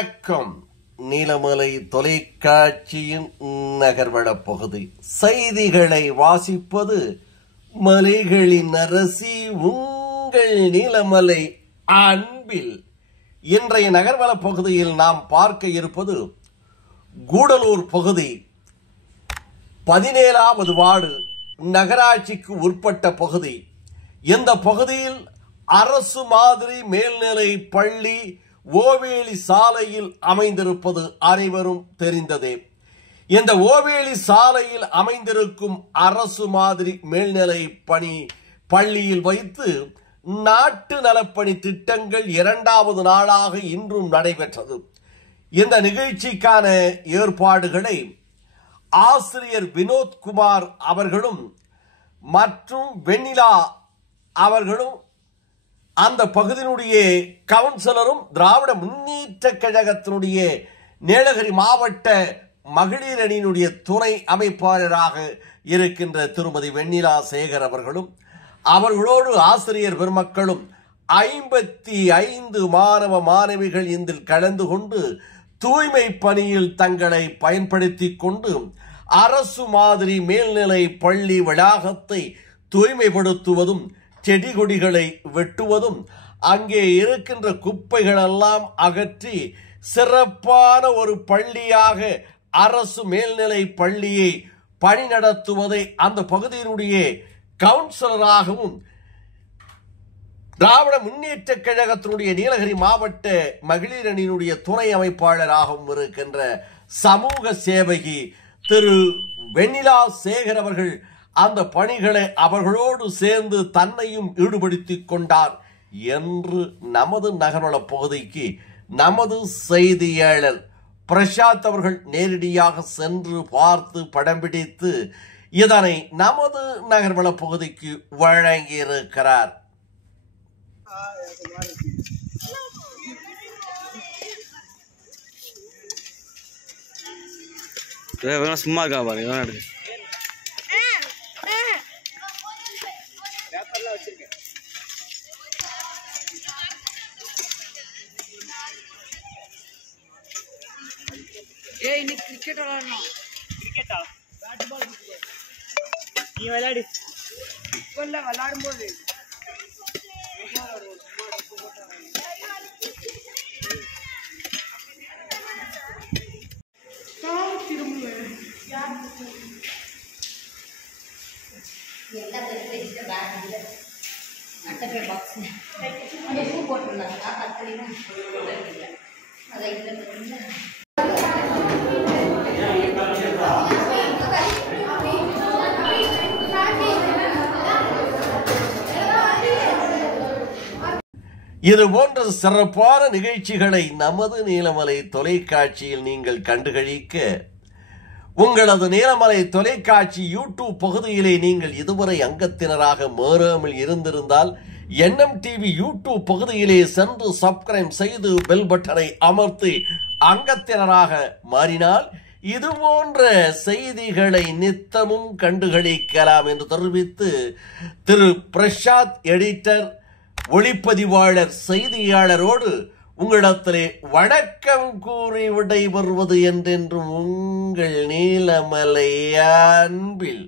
வணக்கம். நீலமலை தொலைக்காட்சியின் நகர்வள பகுதி செய்திகளை வாசிப்பது மலைகளின் அரசி உங்கள் நீலமலை அன்பில். இன்றைய நகர்வள பகுதியில் நாம் பார்க்க இருப்பது கூடலூர் பகுதி 17வது வார்டு நகராட்சிக்கு உட்பட்ட பகுதி. இந்த பகுதியில் அரசு மாதிரி மேல்நிலை பள்ளி ஓவேலி சாலையில் அமைந்திருப்பது அனைவரும் தெரிந்ததே. இந்த ஓவேலி சாலையில் அமைந்திருக்கும் அரசு மாதிரி மேல்நிலை பள்ளியில் வைத்து நாட்டு நலப்பணி திட்டங்கள் 2வது நாளாக இன்றும் நடைபெற்றது. இந்த நிகழ்ச்சிக்கான ஏற்பாடுகளை ஆசிரியர் வினோத்குமார் அவர்களும் மற்றும் வெண்ணிலா அவர்களும் அந்த பகுதியினுடைய கவுன்சிலரும் திராவிட முன்னேற்ற கழகத்தினுடைய நீலகிரி மாவட்ட மகளிர் அணியினுடைய துணை அமைப்பாளராக இருக்கின்ற திருமதி வெண்ணிலா சேகர் அவர்களும் அவர்களோடு ஆசிரியர் பெருமக்களும் 55 மாணவ மாணவிகள் இதில் கலந்து கொண்டு தூய்மை பணியில் தங்களை பயன்படுத்திக் கொண்டு அரசு மாதிரி மேல்நிலை பள்ளி வளாகத்தை தூய்மைப்படுத்துவதும் செடி கொடிகளை வெட்டுவதும் அங்கே இருக்கின்ற குப்பைகளெல்லாம் அகற்றி சிறப்பான ஒரு பள்ளியாக அரசு மேல்நிலை பள்ளியை பணி நடத்துவதை அந்த பகுதியினுடைய கவுன்சிலராகவும் திராவிட முன்னேற்ற கழகத்தினுடைய நீலகிரி மாவட்ட மகளிர் அணியினுடைய துணை அமைப்பாளராகவும் இருக்கின்ற சமூக சேவகி திரு வெண்ணிலா சேகர் அவர்கள் அந்த பணிகளை அவர்களோடு சேர்ந்து தன்னையும் ஈடுபடுத்திக் கொண்டார் என்று நமது நகர்வள பகுதிக்கு நமது செய்தியாளர் பிரசாத் அவர்கள் நேரடியாக சென்று பார்த்து படம் பிடித்து இதனை நமது நகர்வள பகுதிக்கு வழங்கியிருக்கிறார். சும்மா இருக்கா பாருங்க. இன்னைக்கு கிரிக்கெட் விளையாடணும். கிரிக்கெட்டா? பேட் பால் நீ விளையாடு. இப்பல்ல விளையாடும்போது இது போன்ற சிறப்பான நிகழ்ச்சிகளை நமது நீலமலை தொலைக்காட்சியில் நீங்கள் கண்டுகளிக்க உங்களது நீலமலை தொலைக்காட்சி யூடியூப் பகுதியிலே நீங்கள் இதுவரை அங்கத்தினராக மாறாமல் இருந்திருந்தால் NMTV யூடியூப் பகுதியிலே சென்று சப்ஸ்கிரைப் செய்து பெல் பட்டனை அமர்த்தி அங்கத்தினராக மாறினால் இது போன்ற செய்திகளை நித்தமும் கண்டுகளிக்கலாம் என்று தெரிவித்து திரு பிரசாத் எடிட்டர் ஒளிப்பதிவாளர் செய்தியாளரோடு உங்களிடத்திலே வணக்கம் கூறி விடைபெறுவது என்றென்றும் உங்கள் நீலமலை அன்பில்.